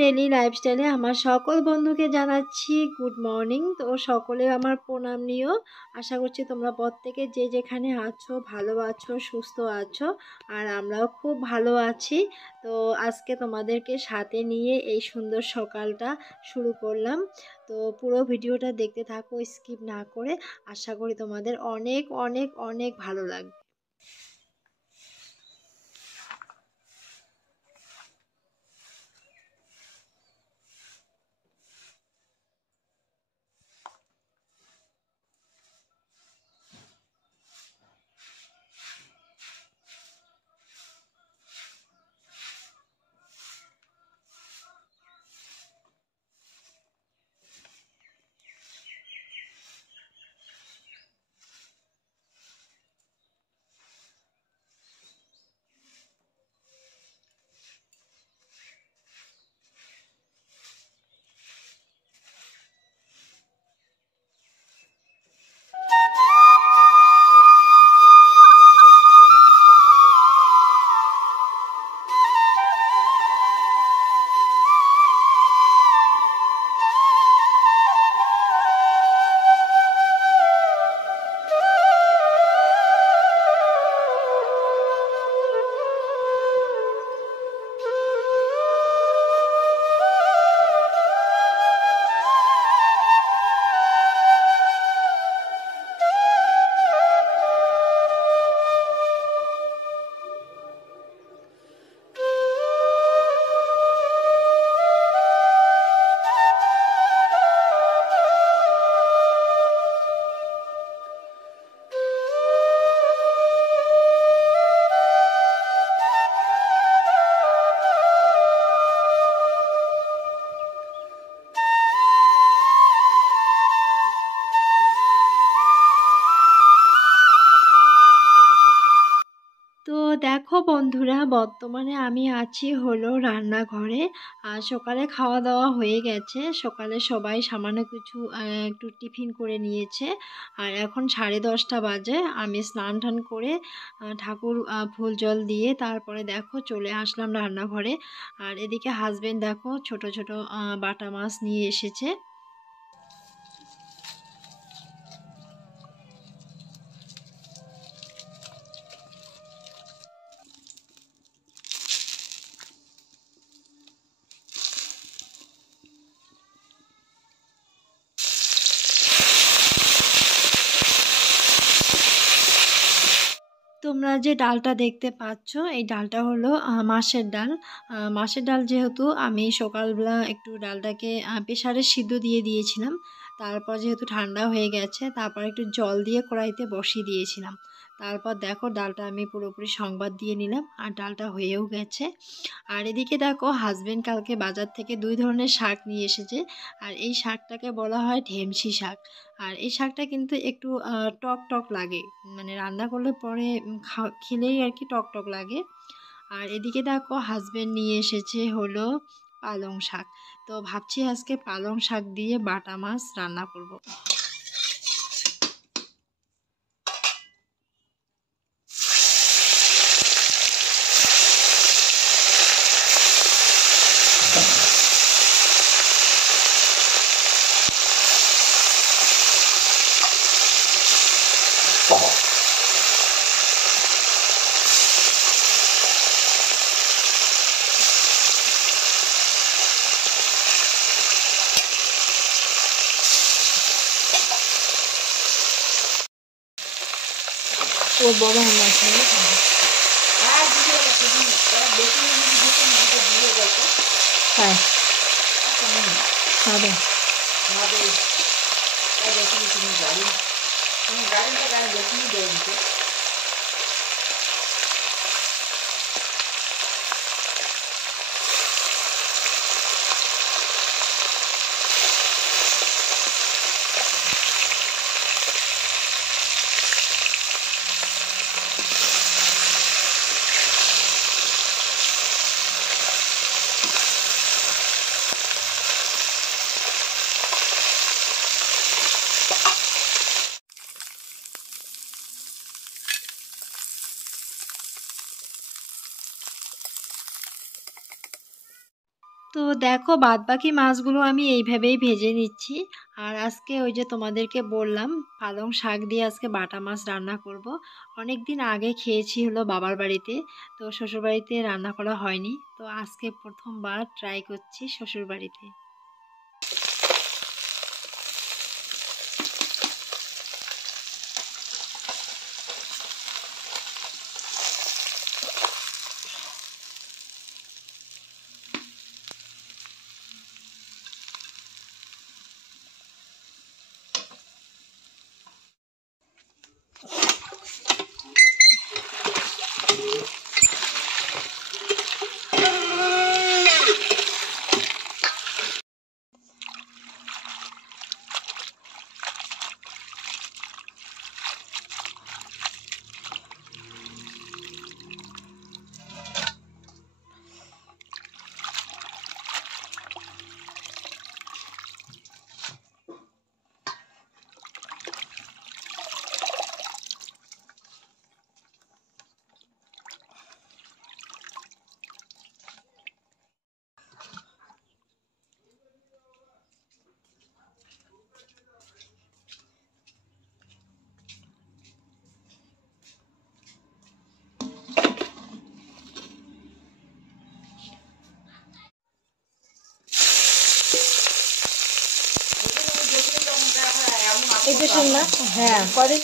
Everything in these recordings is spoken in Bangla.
ডেইলি লাইফস্টাইলে আমার সকল বন্ধুকে জানাচ্ছি গুড মর্নিং। তো সকলে আমার প্রণাম নিও। আশা করছি তোমরা প্রত্যেকে যে যেখানে আছো ভালো আছো, সুস্থ আছো, আর আমরাও খুব ভালো আছি। তো আজকে তোমাদেরকে সাথে নিয়ে এই সুন্দর সকালটা শুরু করলাম। তো পুরো ভিডিওটা দেখতে থাকো স্কিপ না করে। আশা করি তোমাদের অনেক অনেক অনেক ভালো লাগবে। তো দেখো বন্ধুরা, বর্তমানে আমি আছি হলো রান্নাঘরে। আর সকালে খাওয়া দাওয়া হয়ে গেছে। সকালে সবাই সামান্য কিছু একটু টিফিন করে নিয়েছে। আর এখন 10:30 বাজে। আমি স্নান টান করে ঠাকুর ফুল জল দিয়ে তারপরে দেখো চলে আসলাম রান্নাঘরে। আর এদিকে হাজবেন্ড দেখো ছোট ছোট বাটা মাছ নিয়ে এসেছে। তোমরা যে ডালটা দেখতে পাচ্ছ এই ডালটা হলো মাছের ডাল। মাছের ডাল যেহেতু আমি সকালবেলা একটু ডালটাকে প্রেসারে সিদ্ধ দিয়ে দিয়েছিলাম। তারপর যেহেতু ঠান্ডা হয়ে গেছে তারপর একটু জল দিয়ে কড়াইতে বসিয়ে দিয়েছিলাম। তারপর দেখো ডালটা আমি পুরোপুরি সংবাদ দিয়ে নিলাম আর ডালটা হয়েও গেছে। আর এদিকে দেখো হাজবেন্ড কালকে বাজার থেকে 2 ধরনের শাক নিয়ে এসেছে। আর এই শাকটাকে বলা হয় ঢেমসি শাক। আর এই শাকটা কিন্তু একটু টক টক লাগে, মানে রান্না করলে পরে খেলেই আর কি টক টক লাগে। আর এদিকে দেখো হাজবেন্ড নিয়ে এসেছে হলো পালং শাক। তো ভাবছি আজকে পালং শাক দিয়ে বাটা মাছ রান্না করব। ও বড় মাছ হ্যাঁ হবে। তো দেখো বাদবাকি মাছগুলো আমি এইভাবেই ভেজে নিচ্ছি। আর আজকে ওই যে তোমাদেরকে বললাম পালং শাক দিয়ে আজকে বাটা মাছ রান্না করব। অনেক দিন আগে খেয়েছি হলো বাবার বাড়িতে, তো শ্বশুরবাড়িতে রান্না করা হয়নি, তো আজকে প্রথমবার ট্রাই করছি শ্বশুরবাড়িতে। এটা শোন না, হ্যাঁ পরে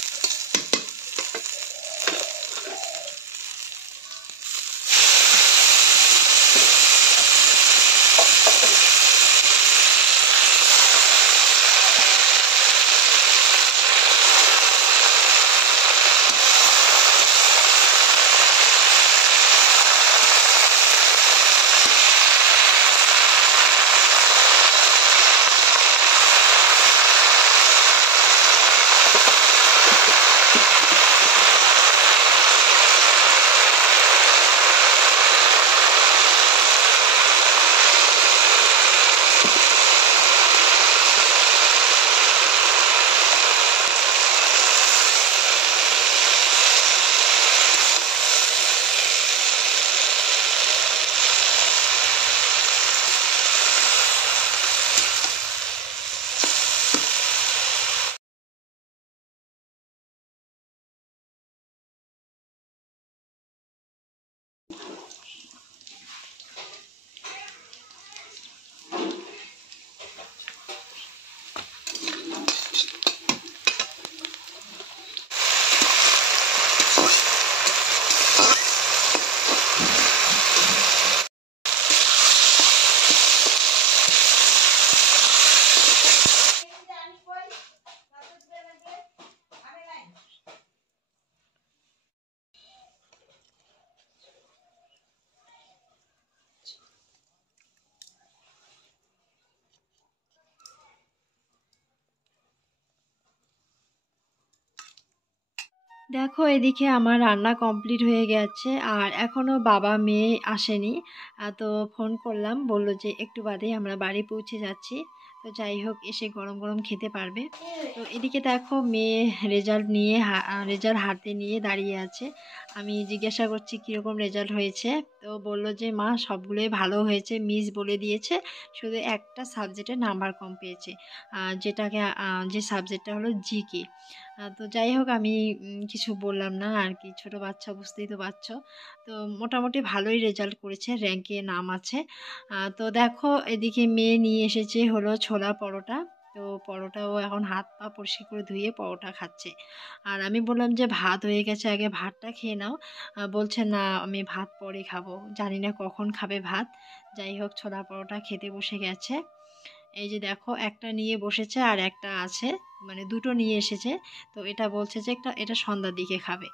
দেখো এদিকে আমার রান্না কমপ্লিট হয়ে গেছে আর এখনো বাবা মেয়ে আসেনি। তো ফোন করলাম, বললো যে একটু বাদেই আমরা বাড়ি পৌঁছে যাচ্ছি। তো যাই হোক এসে গরম গরম খেতে পারবে। তো এদিকে দেখো মেয়ে রেজাল্ট নিয়ে রেজাল্ট হাতে নিয়ে দাঁড়িয়ে আছে। আমি জিজ্ঞাসা করছি কীরকম রেজাল্ট হয়েছে। তো বললো যে মা সবগুলোই ভালো হয়েছে, মিস বলে দিয়েছে, শুধু একটা সাবজেক্টে নাম্বার কম পেয়েছে, যেটাকে যে সাবজেক্টটা হলো জিকে। তো যাই হোক আমি কিছু বললাম না আর কি, ছোট বাচ্চা বুঝতেই তো পারছো। তো মোটামুটি ভালোই রেজাল্ট করেছে, র্যাঙ্কে নাম আছে। তো দেখো এদিকে মেয়ে নিয়ে এসেছে হলো ছোলা পরোটা। তো পরোটাও এখন হাত পা পরিষ্কার করে ধুয়ে পরোটা খাচ্ছে। আর আমি বললাম যে ভাত হয়ে গেছে, আগে ভাতটা খেয়ে নাও। বলছে না আমি ভাত পরে খাবো, জানি না কখন খাবে ভাত। যাই হোক ছোলা পরোটা খেতে বসে গেছে। এই যে দেখো একটা নিয়ে বসেছে আর একটা আছে, মানে দুটো নিয়ে এসেছে। তো এটা বলছে যে এটা সন্ধ্যার দিকে খাবে।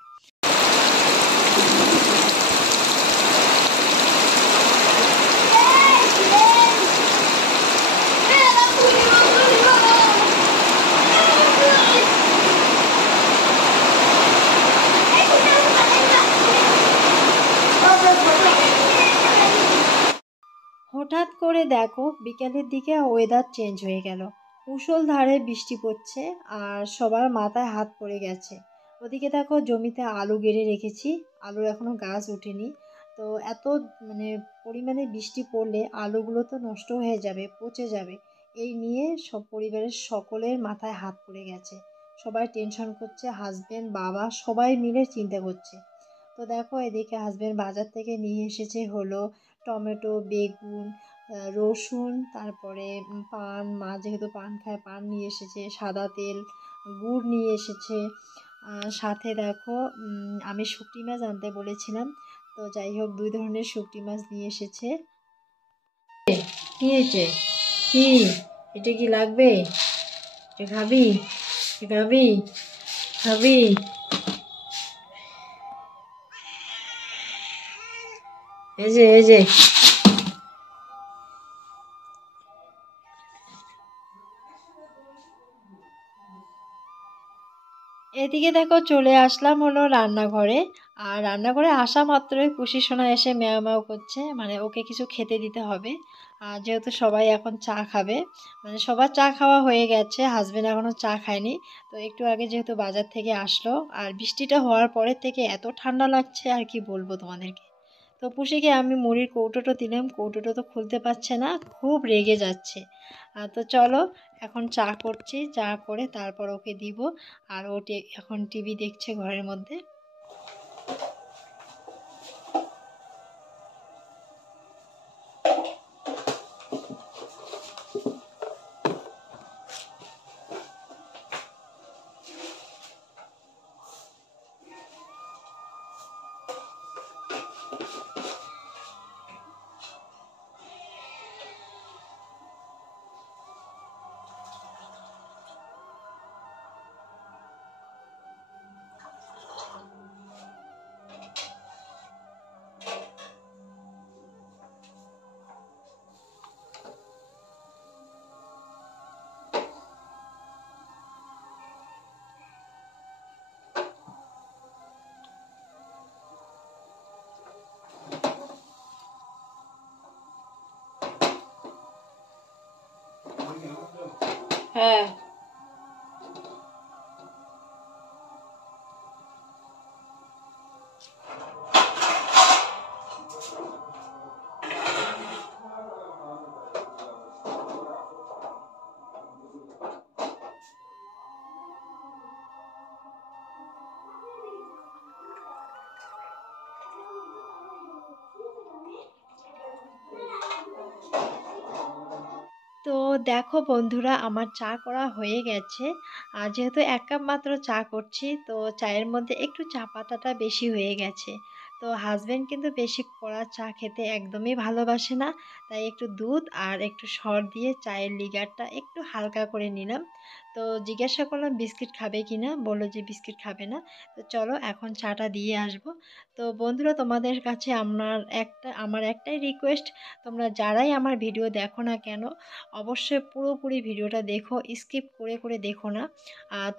হঠাৎ করে দেখো বিকেলের দিকে ওয়েদার চেঞ্জ হয়ে গেল, মুষলধারে বৃষ্টি পড়ছে আর সবার মাথায় হাত পড়ে গেছে। ওদিকে দেখো জমিতে আলু গেড়ে রেখেছি, আলুর এখনো গাছ ওঠেনি। তো এত মানে পরিমাণে বৃষ্টি পড়লে আলুগুলো তো নষ্ট হয়ে যাবে, পচে যাবে, এই নিয়ে সব পরিবারের সকলের মাথায় হাত পড়ে গেছে। সবাই টেনশন করছে, হাজবেন্ড বাবা সবাই মিলে চিন্তা করছে। তো দেখো এদিকে হাজবেন্ড বাজার থেকে নিয়ে এসেছে হলো টমেটো, বেগুন, রসুন, তারপরে পান, মা যেহেতু পান খায় পান নিয়ে এসেছে, সাদা তেল, গুড় নিয়ে এসেছে। সাথে দেখো আমি শুকটি মাছ আনতে বলেছিলাম, তো যাই হোক 2 ধরনের শুকটি মাছ নিয়ে এসেছে। কি হয়েছে? কি এটা কি লাগবে? এটা খাবি? খাবি? খাবি? এই যে এই যে এদিকে দেখো চলে আসলাম হলো রান্নাঘরে। আর রান্নাঘরে আসা মাত্রই পুষি সোনা এসে ম্যাও ম্যাও করছে, মানে ওকে কিছু খেতে দিতে হবে। আর যেহেতু সবাই এখন চা খাবে, মানে সবার চা খাওয়া হয়ে গেছে, হাজবেন্ড এখনও চা খায়নি। তো একটু আগে যেহেতু বাজার থেকে আসলো, আর বৃষ্টিটা হওয়ার পরের থেকে এত ঠান্ডা লাগছে আর কি বলবো তোমাদেরকে। তো পুষিকে আমি মুড়ির কৌটোটা দিলাম, কৌটোটা তো খুলতে পারছে না, খুব রেগে যাচ্ছে। তো চলো এখন চা করছি, চা করে তারপর ওকে দিব। আর ও এখন টিভি দেখছে ঘরের মধ্যে। হ্যাঁ। তো দেখো বন্ধুরা আমার চা করা হয়ে গেছে। আর যেহেতু 1 কাপ মাত্র চা করছি, তো চায়ের মধ্যে একটু চা পাতাটা বেশি হয়ে গেছে। তো হাজবেন্ড কিন্তু বেশি কড়া চা খেতে একদমই ভালোবাসে না, তাই একটু দুধ আর একটু সর দিয়ে চায়ের লিগারটা একটু হালকা করে নিলাম। তো জিজ্ঞাসা করলাম বিস্কিট খাবে কি না, বললো যে বিস্কিট খাবে না। তো চলো এখন চাটা দিয়ে আসবো। তো বন্ধুরা তোমাদের কাছে আমার একটাই রিকোয়েস্ট, তোমরা যারাই আমার ভিডিও দেখো না কেন অবশ্যই পুরোপুরি ভিডিওটা দেখো, স্কিপ করে করে দেখো না।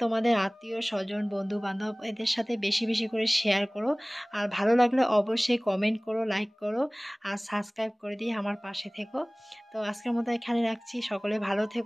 তোমাদের আত্মীয় স্বজন বন্ধু বান্ধব এদের সাথে বেশি বেশি করে শেয়ার করো। আর ভালো লাগলে অবশ্যই কমেন্ট করো, লাইক করো, আর সাবস্ক্রাইব করে দিয়ে আমার পাশে থেকো। তো আজকের মতো এখানে রাখছি, সকলে ভালো থেকো।